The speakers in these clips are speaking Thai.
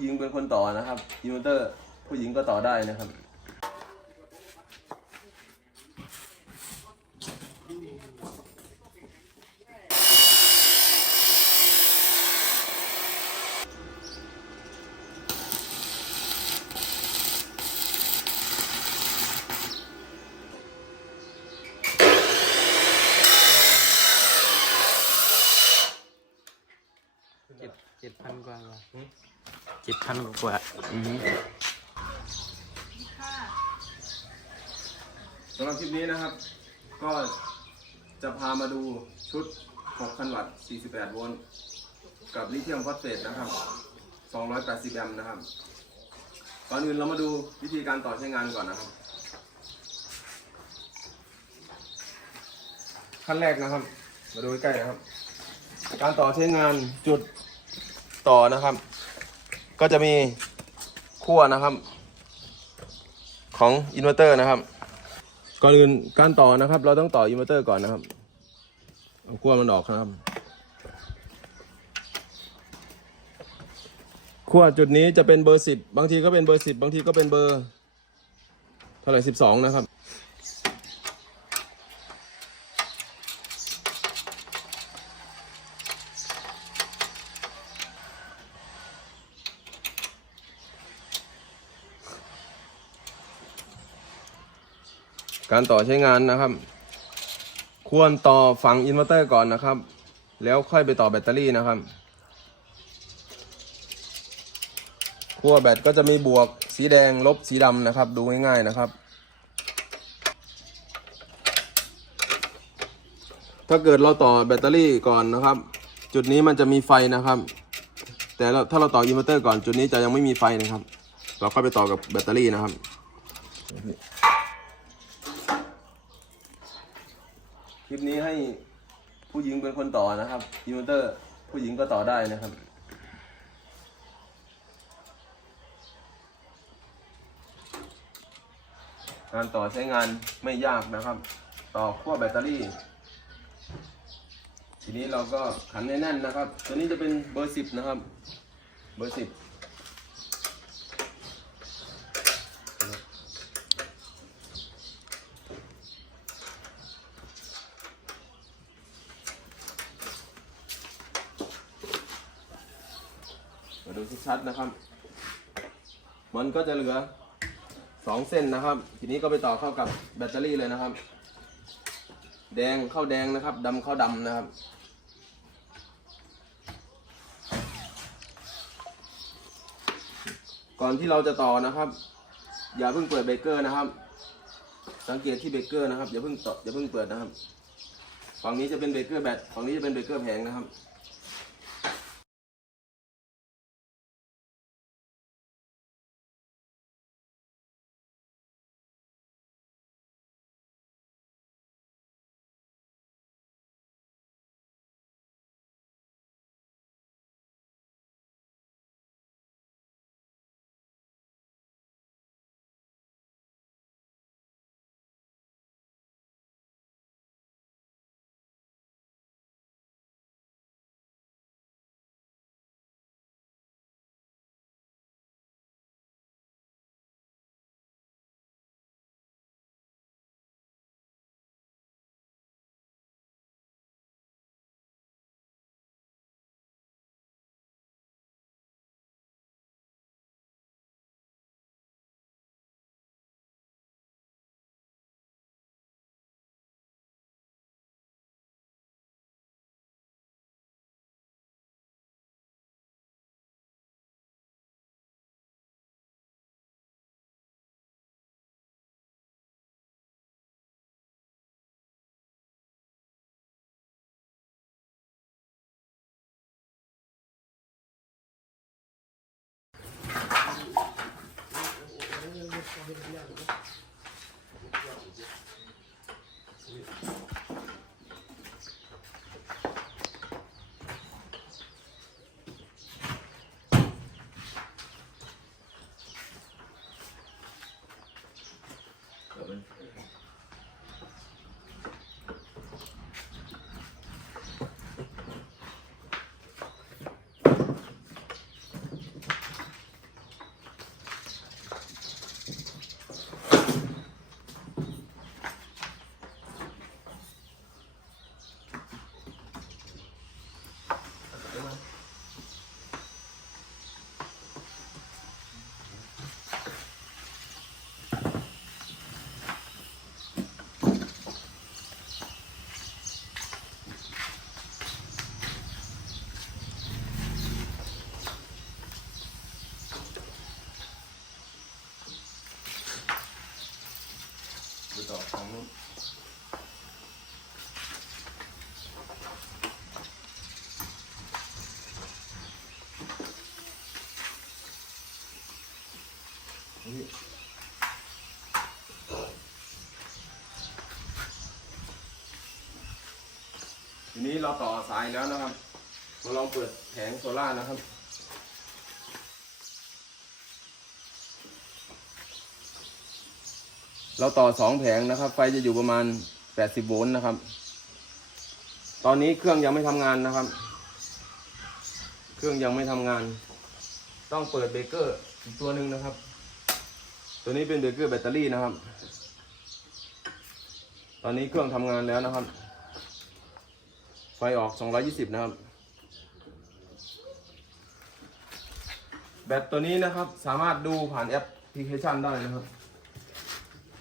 หญิงเป็นคนต่อนะครับอินเวอร์เตอร์ผู้หญิงก็ต่อได้นะครับเจ็ดเจ็ดพันกว่า เจ็ดพันกว่าสำหรับคลิปนี้นะครับ ก็จะพามาดูชุด 6,000 วัตต์ 48 โวลต์ กับลิเธียมฟอสเฟตนะครับ 280 แอมป์นะครับ ก่อนอื่นเรามาดูวิธีการต่อใช้งานก่อนนะครับ ขั้นแรกนะครับ มาดูใกล้ๆนะครับ การต่อใช้งานจุดต่อนะครับ ก็จะมีขั้วนะครับ ของอินเวอร์เตอร์นะครับ ก่อนอื่นการต่อนะครับ เราต้องต่ออินเวอร์เตอร์ก่อนนะครับเอาขั้วมันออกนะครับขั้วจุดนี้จะเป็นเบอร์สิบบางทีก็เป็นเบอร์สิบบางทีก็เป็นเบอร์เท่าไหร่สิบสองนะครับ การต่อใช้งานนะครับ ควรต่อฝั่งอินเวอร์เตอร์ก่อนนะครับ แล้วค่อยไปต่อแบตเตอรี่นะครับขั้วแบตก็จะมีบวกสีแดงลบสีดำนะครับ ดูง่ายๆนะครับ ถ้าเกิดเราต่อแบตเตอรี่ก่อนนะครับ จุดนี้มันจะมีไฟนะครับ แต่ถ้าเราต่ออินเวอร์เตอร์ก่อนจุดนี้จะยังไม่มีไฟนะครับ เราค่อยไปต่อกับแบตเตอรี่นะครับ คลิป นี้ให้ผู้หญิงเป็นคนต่อนะครับอินเวอร์เตอร์ผู้หญิงก็ต่อได้นะครับการต่อใช้งานไม่ยากนะครับ ต่อขั้วแบตเตอรี่ ทีนี้เราก็ขันให้แน่นนะครับ ตัวนี้จะเป็นเบอร์สิบนะครับ เบอร์สิบ ชัดนะครับ มันก็จะเหลือสองเส้นนะครับ ทีนี้ก็ไปต่อเข้ากับแบตเตอรี่เลยนะครับ แดงเข้าแดงนะครับดำเข้าดำนะครับก่อนที่เราจะต่อนะครับ อย่าเพิ่งเปิดเบรกเกอร์นะครับ สังเกตที่เบรกเกอร์นะครับอย่าเพิ่งต่ออย่าเพิ่งเปิดนะครับ ฝั่งนี้จะเป็นเบรกเกอร์แบตฝั่งนี้จะเป็นเบรกเกอร์แผงนะครับ Thank you. เราต่อสายแล้วนะครับมาลองเปิดแผงโซล่านะครับเราต่อสองแผงนะครับ ไฟจะอยู่ประมาณ80โวลต์นะครับ ตอนนี้เครื่องยังไม่ทำงานนะครับ เครื่องยังไม่ทำงาน ต้องเปิดเบรกเกอร์อีกตัวหนึ่งนะครับ ตัวนี้เป็นเบรกเกอร์แบตเตอรี่นะครับ ตอนนี้เครื่องทำงานแล้วนะครับ ไฟออก220นะครับ แบตตัวนี้นะครับสามารถดูผ่านแอปพลิเคชันได้นะครับ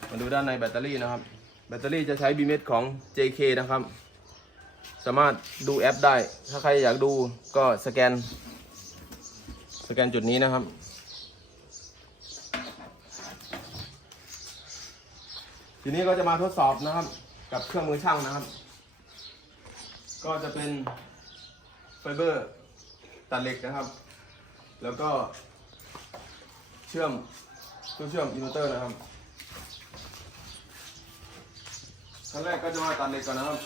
มาดูด้านในแบตเตอรี่นะครับ แบตเตอรี่จะใช้ b m s ของ JK นะครับ สามารถดูแอปได้ ถ้าใครอยากดูก็สแกน สแกนจุดนี้นะครับทีนี้ก็จะมาทดสอบนะครับ กับเครื่องมือช่างนะครับ ก็จะเป็นไฟเบอร์ตัดเหล็กนะครับ แล้วก็เชื่อมตู้เชื่อมอินเวอร์เตอร์นะครับขั้นแรกก็จะมาตัดเหล็กก่อนนะครับ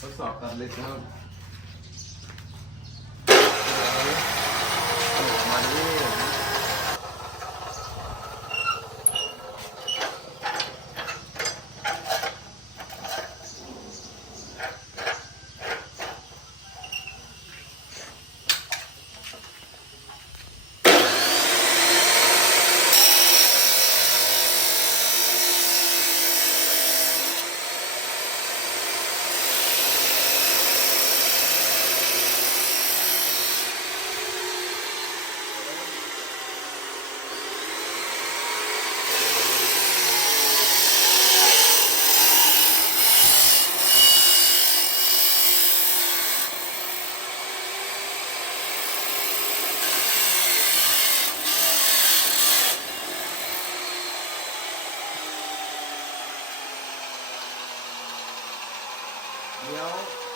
ทดสอบตัดเหล็กนะครับประมาณนี้เดี๋ยว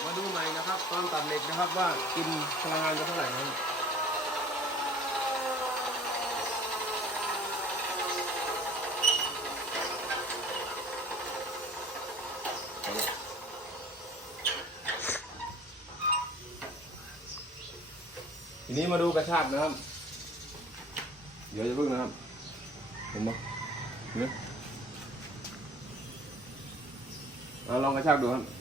มาดูใหม่นะครับ ตอนตัดเห ล็กนะครับว่ากินพลังงานไปเท่าไหร่นะครับทีนี้มาดูกระชากนะครับ เดี๋ยวจะพึ่งนะครับ เห็นไหมเนไหมเอาลองกระชากดูครับ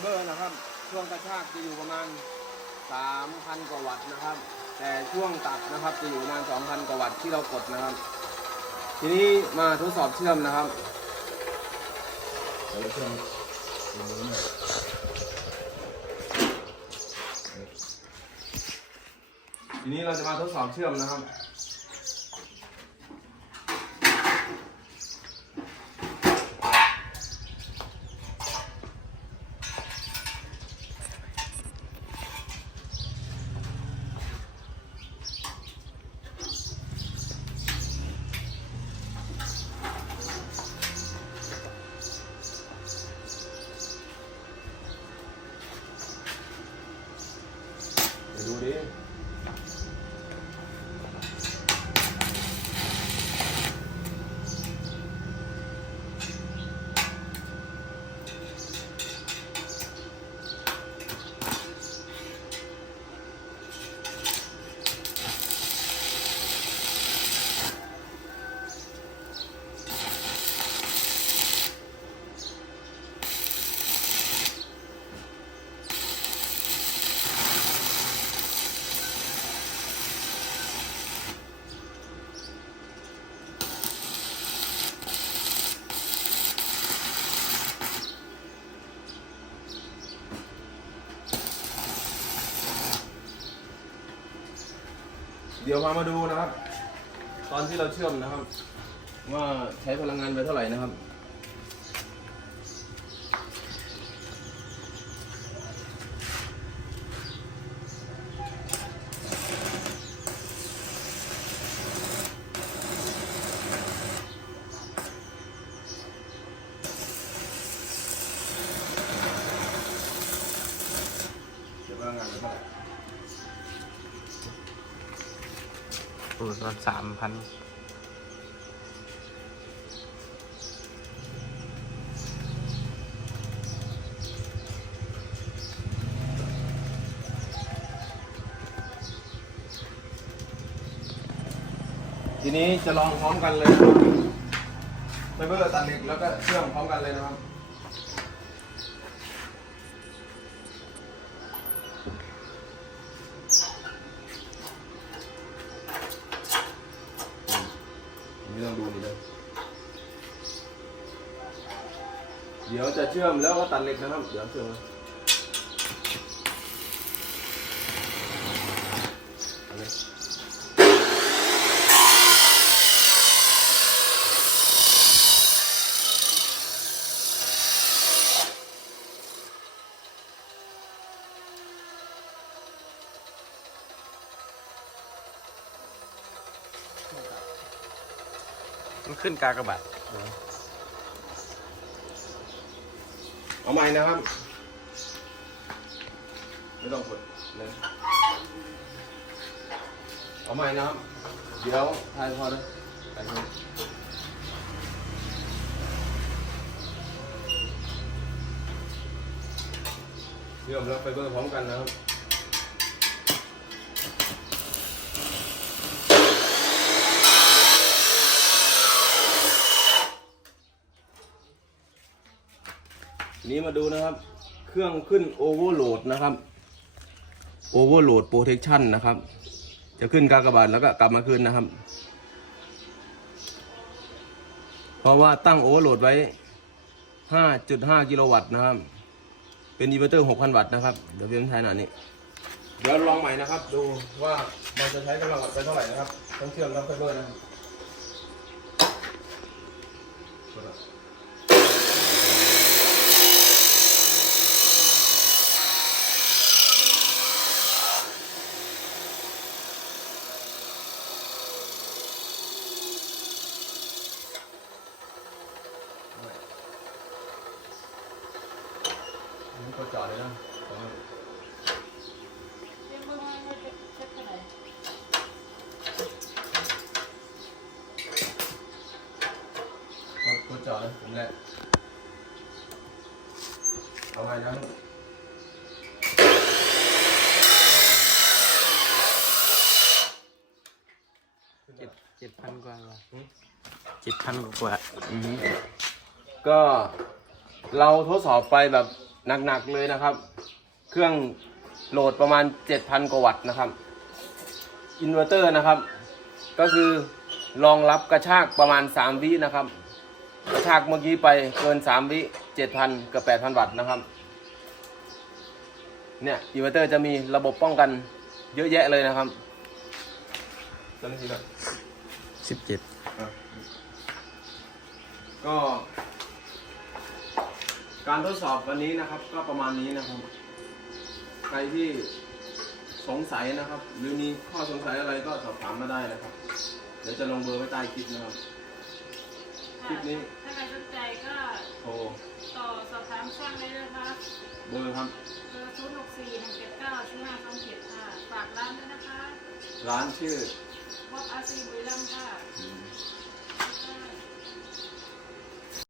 เบอร์นะครับ ช่วงกระชากจะอยู่ประมาณ 3,000 กว่าวัตต์นะครับ แต่ช่วงตัดนะครับจะอยู่ประมาณ 2,000 กว่าวัตต์ที่เรากดนะครับ ทีนี้มาทดสอบเชื่อมนะครับเดี๋ยวเชื่อมตรงนี้น่อยทีนี้เราจะมาทดสอบเชื่อมนะครับ ไเดี๋ยวพามาดูนะครับ ตอนที่เราเชื่อมนะครับ ว่าใช้พลังงานไปเท่าไหร่นะครับ น ลังงานเป็นเท่าไหร่ สูตร ละสามพันทีนี้จะลองพร้อมกันเลยนะครับไฟเบอร์ตัดเหล็กแล้วก็เชื่อมพร้อมกันเลยนะครับ เดี๋ยวจะเชื่อมแล้วก็ตัดเหล็กนะครับ เดี๋ยวเชื่อมมันขึ้นกากระบาด เอาใหม่นะครับ ไม่ต้องกดเลยเอาใหม่นะครับ เดี๋ยวทายพอเลยทายพอเชื่อมแล้วไปเบอร์พร้อมกันนะครับ นี้มาดูนะครับ เครื่องขึ้นโอเวอร์โหลดนะครับโอเวอร์โหลดโปรเทคชันนะครับ จะขึ้นกากบาทแล้วก็กลับมาขึ้นนะครับ เพราะว่าตั้งโอเวอร์โหลดไว้ 5.5 กิโลวัตต์นะครับ เป็นอินเวอร์เตอร์ 6,000 วัตต์นะครับ เดี๋ยวเพียงใช้หน่อยนี้เดี๋ยวลองใหม่นะครับ ดูว่ามันจะใช้กำลังวัตต์ไปเท่าไหร่นะครับต้งเชื่อมทั้งไฟเบอร์นะครับ นี่ก็จอดเลยนะสองอัน เรียกว่าว่าจะเช็คเท่าไหร่ ก็ก็ จอดเลยผมแรกเอาไงนะเจ็ดเจ็ดพันกว่าเจ็ดพันกว่าอือฮึก็เราทดสอบไปแบบหนักๆเลยนะครับ เครื่องโหลดประมาณ 7,000 กว่าวัตต์นะครับ อินเวอร์เตอร์นะครับ ก็คือรองรับกระชากประมาณ 3 วินะครับ กระชากเมื่อกี้ไปเกิน 3 วิ7,000 กับ 8,000 วัตต์นะครับ เนี่ยอินเวอร์เตอร์จะมีระบบป้องกันเยอะแยะเลยนะครับตัวนี้สิครับสิบเจ็ดก็ การทดสอบวันนี้นะครับ ก็ประมาณนี้นะครับ ใครที่สงสัยนะครับ หรือมีข้อสงสัยอะไรก็สอบถามมาได้นะครับ เดี๋ยวจะลงเบอร์ไว้ใต้คลิปนะครับ คลิปนี้ถ้าใครสนใจก็โท รต่อสอบถามช่างได้เลยนะคะเบอร์ครับ เบอร์ศูนย์หกสี่หนึ่งเจ็ดเก้าสี่ห้าสองเจ็ดค่ะ ฝากร้านด้วยนะคะร้านชื่อวอกอาซีบุรีรัมย์ค่ะ อืม